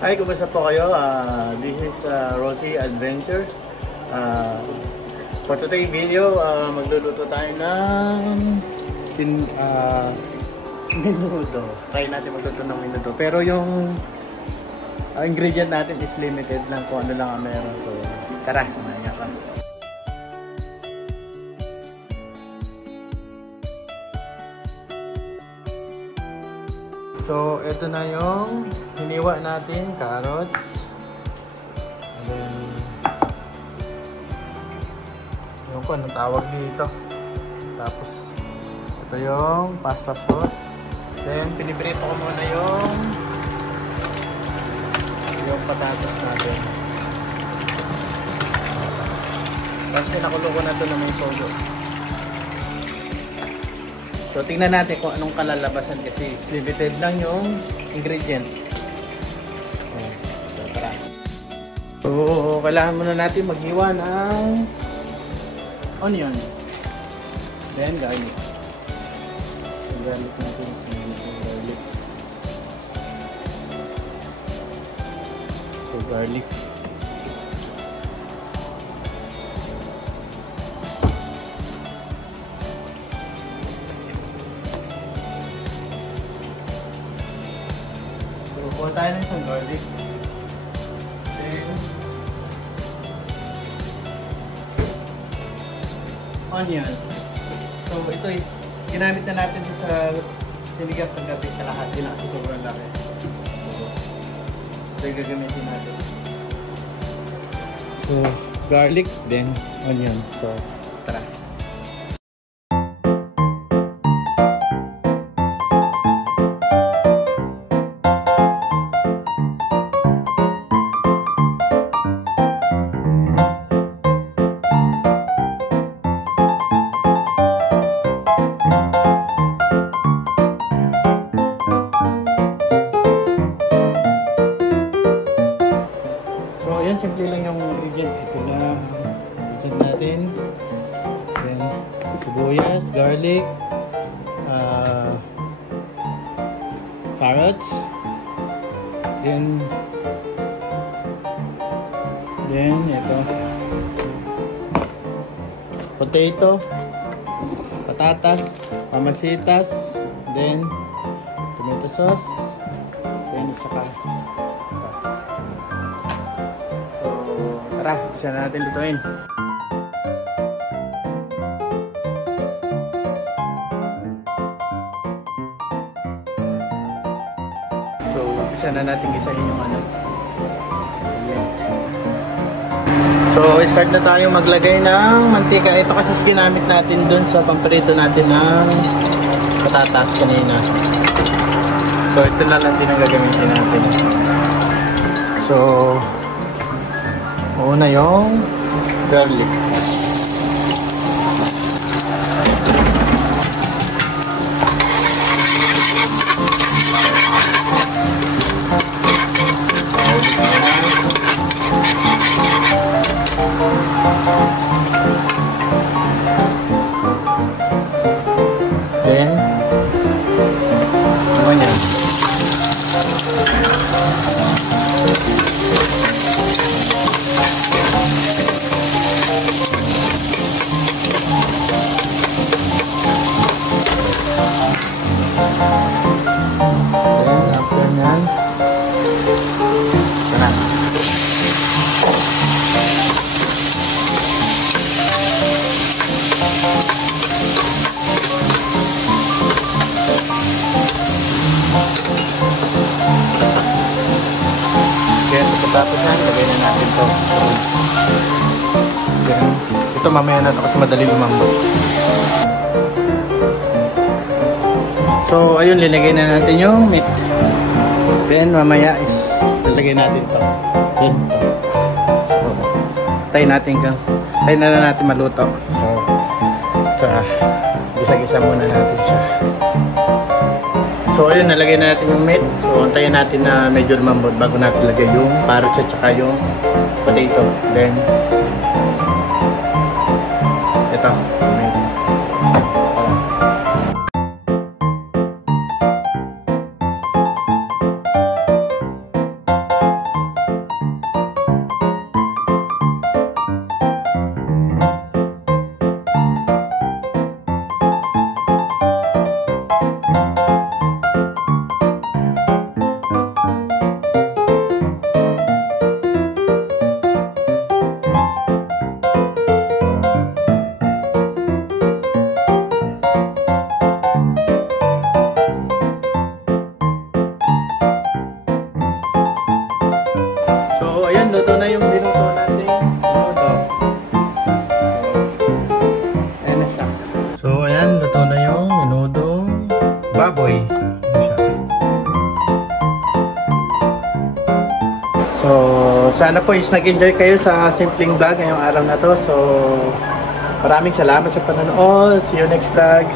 Hi, kumusta po kayo? This is Rosie Adventure. For today's video, magluluto tayo ng menudo. Try natin magluto ng menudo. Pero yung ingredient natin is limited lang kung ano lang ang meron. So, tara, samahan niyo ako. So, ito na yung hiniwa natin, carrots. And then, yung kung anong tawag dito. Tapos, ito yung pasta sauce. Then, pinibrito ko muna yung patatas natin. Tapos, pinakulo ko na ito na may sodo. So, tingnan natin kung anong kalalabasan kasi limited lang yung ingredient. So, tara. So, kailangan muna natin maghiwa ng onion. Then, garlic. So, garlic natin. So, garlic. Kuha tayo ng isang garlic. Then, onion. So, ito is ginamit na natin sa sinigang paggabi kalahati na kasi sobrang laki. So, ito yung gagamitin natin. So, garlic, then onion. So, tara. Simple lang yung ingredient. Ito lang ingredient natin. Then, sibuyas, garlic, carrots, then ito potato, patatas, pamasitas, then tomato sauce, then saka tara, isa na natin lutuin. So, isa na natin gisahin yung ano. So, start na tayo maglagay ng mantika. Ito kasi ginamit natin dun sa pamprito natin ng patatas kanina. So, ito na lang din ang gagamitin natin. So, una yung garlic. Then, ano yan? Tapos yan, lagay na natin ito. Ito mamaya na ito kasi madali lumambot. So ayun, linagay na natin yung meat. Then mamaya is lalagay natin ito. Then ito. So tayo na natin maluto. So gisa-gisa muna natin siya. So ayun, nalagay na natin yung meat. So antayin natin na medyo lumambot bago natin lagay yung carrots at saka yung potato. Then ito, meat. So, sana po is nag-enjoy kayo sa simpleng vlog ngayong araw na to. So, maraming salamat sa panonood. See you next vlog.